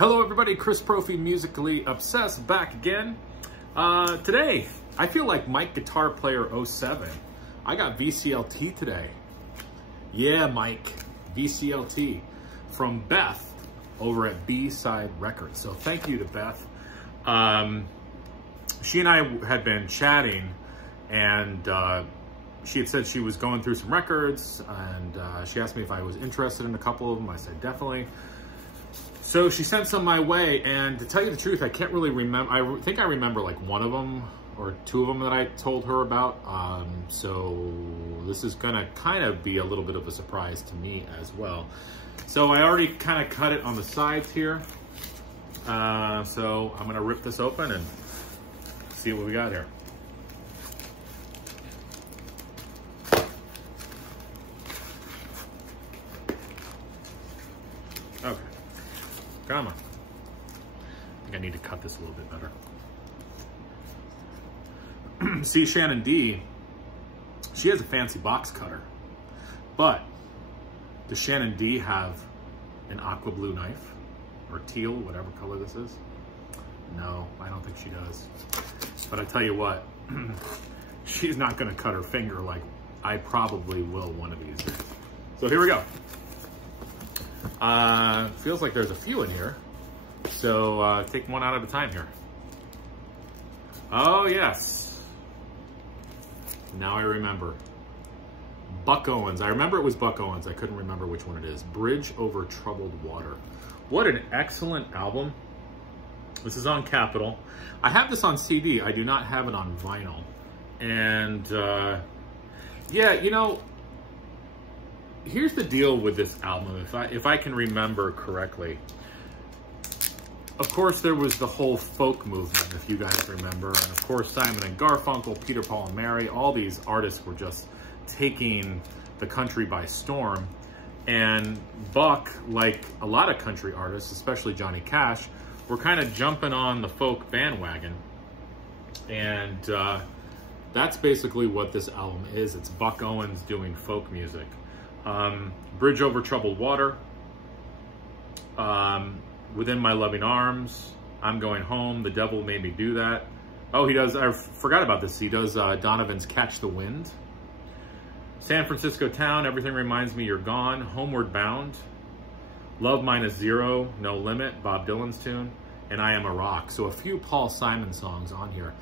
Hello everybody, Chris Profi, Musically Obsessed, back again. Today, I feel like Mike Guitar Player 07. I got VCLT today. Yeah, Mike, VCLT from Beth over at B-Side Records. So thank you to Beth. She and I had been chatting, and she had said she was going through some records, and she asked me if I was interested in a couple of them. I said definitely. So she sent some my way, and to tell you the truth, I can't really remember. I think I remember like one of them or two of them that I told her about. So this is gonna kind of be a little bit of a surprise to me as well. So I already kind of cut it on the sides here. So I'm gonna rip this open and see what we got here. Okay. Come on. I think I need to cut this a little bit better. See, Shannon D, she has a fancy box cutter, but does Shannon D have an aqua blue knife or teal, whatever color this is? No, I don't think she does. But I tell you what, she's not gonna cut her finger like I probably will one of these days. So here we go. Feels like there's a few in here. So take one out at a time here. Oh yes. Now I remember. Buck Owens. I remember it was Buck Owens. I couldn't remember which one it is. Bridge Over Troubled Water. What an excellent album. This is on Capitol. I have this on CD. I do not have it on vinyl. And yeah, you know, here's the deal with this album, if I can remember correctly. Of course, there was the whole folk movement, if you guys remember. And of course, Simon and Garfunkel, Peter, Paul and Mary, all these artists were just taking the country by storm. And Buck, like a lot of country artists, especially Johnny Cash, were kind of jumping on the folk bandwagon. And that's basically what this album is. It's Buck Owens doing folk music. Bridge Over Troubled Water, Within My Loving Arms, I'm Going Home, The Devil Made Me Do That. Oh, he does, I forgot about this, he does Donovan's Catch the Wind. San Francisco Town, Everything Reminds Me You're Gone, Homeward Bound, Love Minus Zero, No Limit, Bob Dylan's tune, and I Am a Rock. So a few Paul Simon songs on here.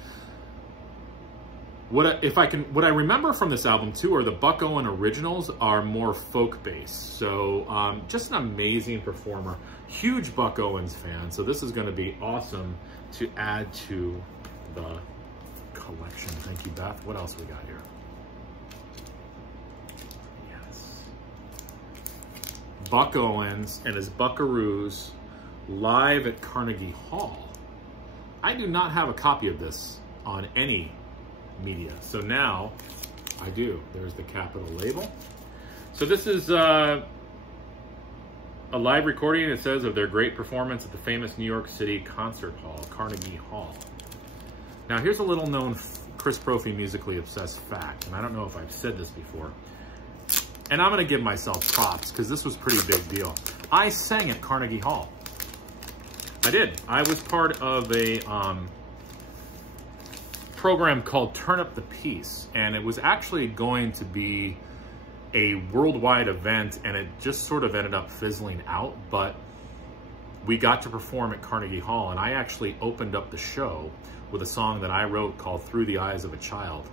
What I remember from this album too are the Buck Owen originals are more folk based. So just an amazing performer. Huge Buck Owens fan. So this is going to be awesome to add to the collection. Thank you, Beth. What else we got here? Yes. Buck Owens and his Buckaroos live at Carnegie Hall. I do not have a copy of this on any media. So now I do. There's the Capitol label. So this is a live recording, it says, of their great performance at the famous New York City Concert Hall, Carnegie Hall. Now here's a little known Chris Profi Musically Obsessed fact, and I don't know if I've said this before, and I'm going to give myself props because this was a pretty big deal. I sang at Carnegie Hall. I did. I was part of a program called Turn Up the Peace, and it was actually going to be a worldwide event, and it just sort of ended up fizzling out, but we got to perform at Carnegie Hall, and I actually opened up the show with a song that I wrote called Through the Eyes of a Child.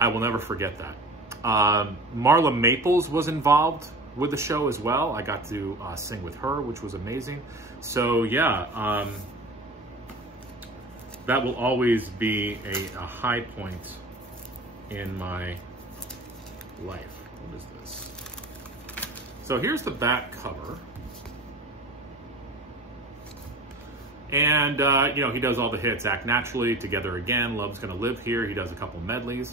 I will never forget that. Marla Maples was involved with the show as well. I got to sing with her, which was amazing. So yeah, that will always be a high point in my life. What is this? So here's the back cover. And, you know, he does all the hits. Act Naturally, Together Again, Love's Gonna Live Here. He does a couple medleys.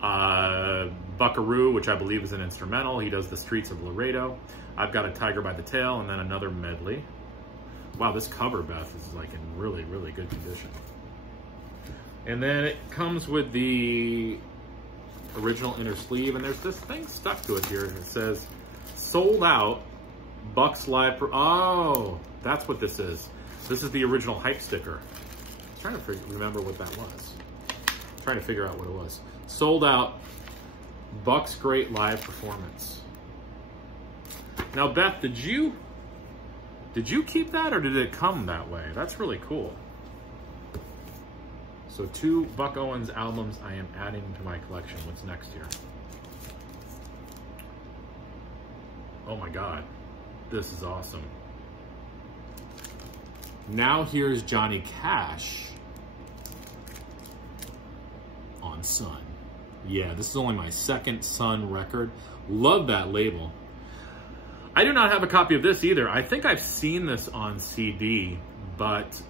Buckaroo, which I believe is an instrumental. He does The Streets of Laredo. I've Got a Tiger by the Tail, and then another medley. Wow, this cover, Beth, is like in really, really good condition. And then it comes with the original inner sleeve, and there's this thing stuck to it here. It says, sold out, Bucks Live. Oh, That's what this is. This is the original hype sticker. I'm trying to remember what that was. I'm trying to figure out what it was. Sold out. Buck's great live performance. Now, Beth, did you keep that, or did it come that way? That's really cool. So 2 Buck Owens albums I am adding to my collection. What's next here? Oh my God, this is awesome. Now here's Johnny Cash on Sun. Yeah, this is only my 2nd Sun record. Love that label. I do not have a copy of this either. I think I've seen this on CD, but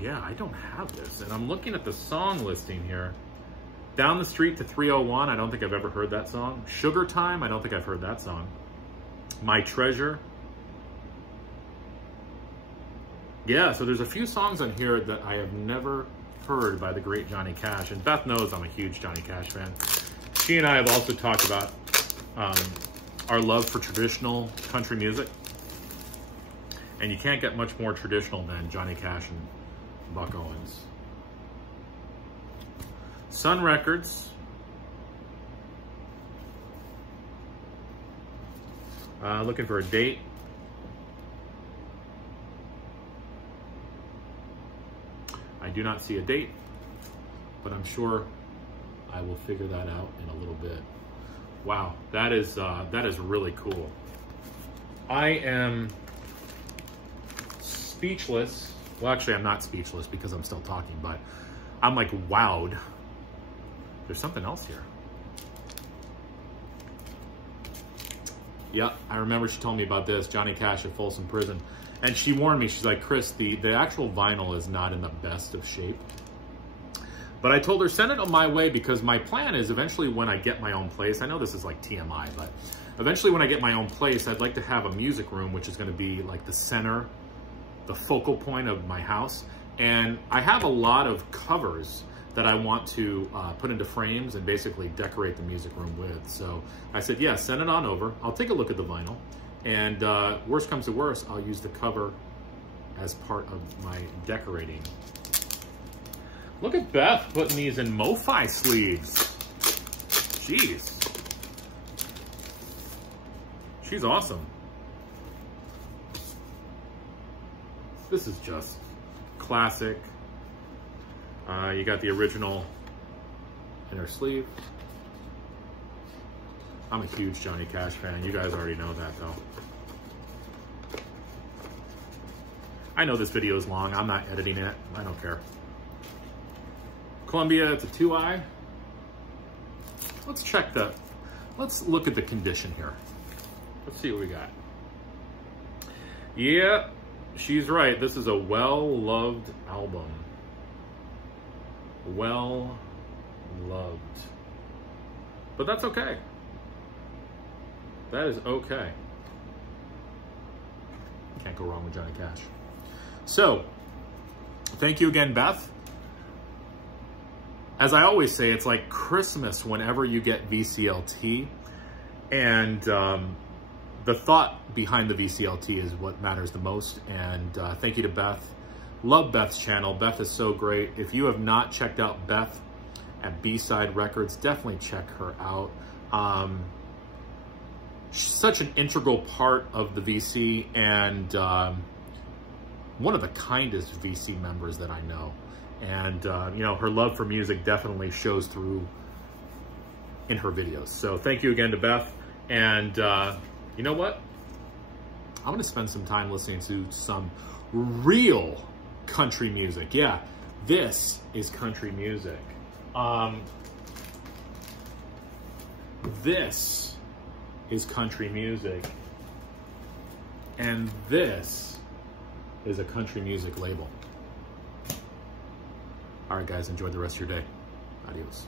yeah, I don't have this. And I'm looking at the song listing here. Down the Street to 301, I don't think I've ever heard that song. Sugar Time, I don't think I've heard that song. My Treasure. Yeah, so there's a few songs on here that I have never heard by the great Johnny Cash. And Beth knows I'm a huge Johnny Cash fan. She and I have also talked about our love for traditional country music. And you can't get much more traditional than Johnny Cash and Buck Owens. Sun Records. Looking for a date. I do not see a date, but I'm sure I will figure that out in a little bit. Wow, that is really cool. I am speechless. Well, actually, I'm not speechless because I'm still talking, but I'm like wowed. There's something else here. Yeah, I remember she told me about this, Johnny Cash at Folsom Prison. And she warned me, she's like, Chris, the actual vinyl is not in the best of shape. But I told her, send it on my way, because my plan is eventually when I get my own place, I know this is like TMI, but eventually when I get my own place, I'd like to have a music room, which is gonna be like the center, the focal point of my house. And I have a lot of covers that I want to put into frames and basically decorate the music room with. So I said, yeah, send it on over. I'll take a look at the vinyl. And worst comes to worst, I'll use the cover as part of my decorating. Look at Beth putting these in MoFi sleeves. Jeez. She's awesome. This is just classic. You got the original in her sleeve. I'm a huge Johnny Cash fan. You guys already know that, though. I know this video is long. I'm not editing it. I don't care. Columbia, it's a 2i. Let's look at the condition here. Let's see what we got. Yeah, she's right. This is a well-loved album. Well-loved. But that's okay. That is okay. Can't go wrong with Johnny Cash. So, thank you again, Beth. As I always say, it's like Christmas whenever you get VCLT. And the thought behind the VCLT is what matters the most. And thank you to Beth. Love Beth's channel. Beth is so great. If you have not checked out Beth at B-Side Records, definitely check her out. She's such an integral part of the VC, and one of the kindest VC members that I know. And you know, her love for music definitely shows through in her videos. So thank you again to Beth. And you know what? I'm gonna spend some time listening to some real country music. Yeah, this is country music. This is country music. And this is a country music label. All right, guys, enjoy the rest of your day. Adios.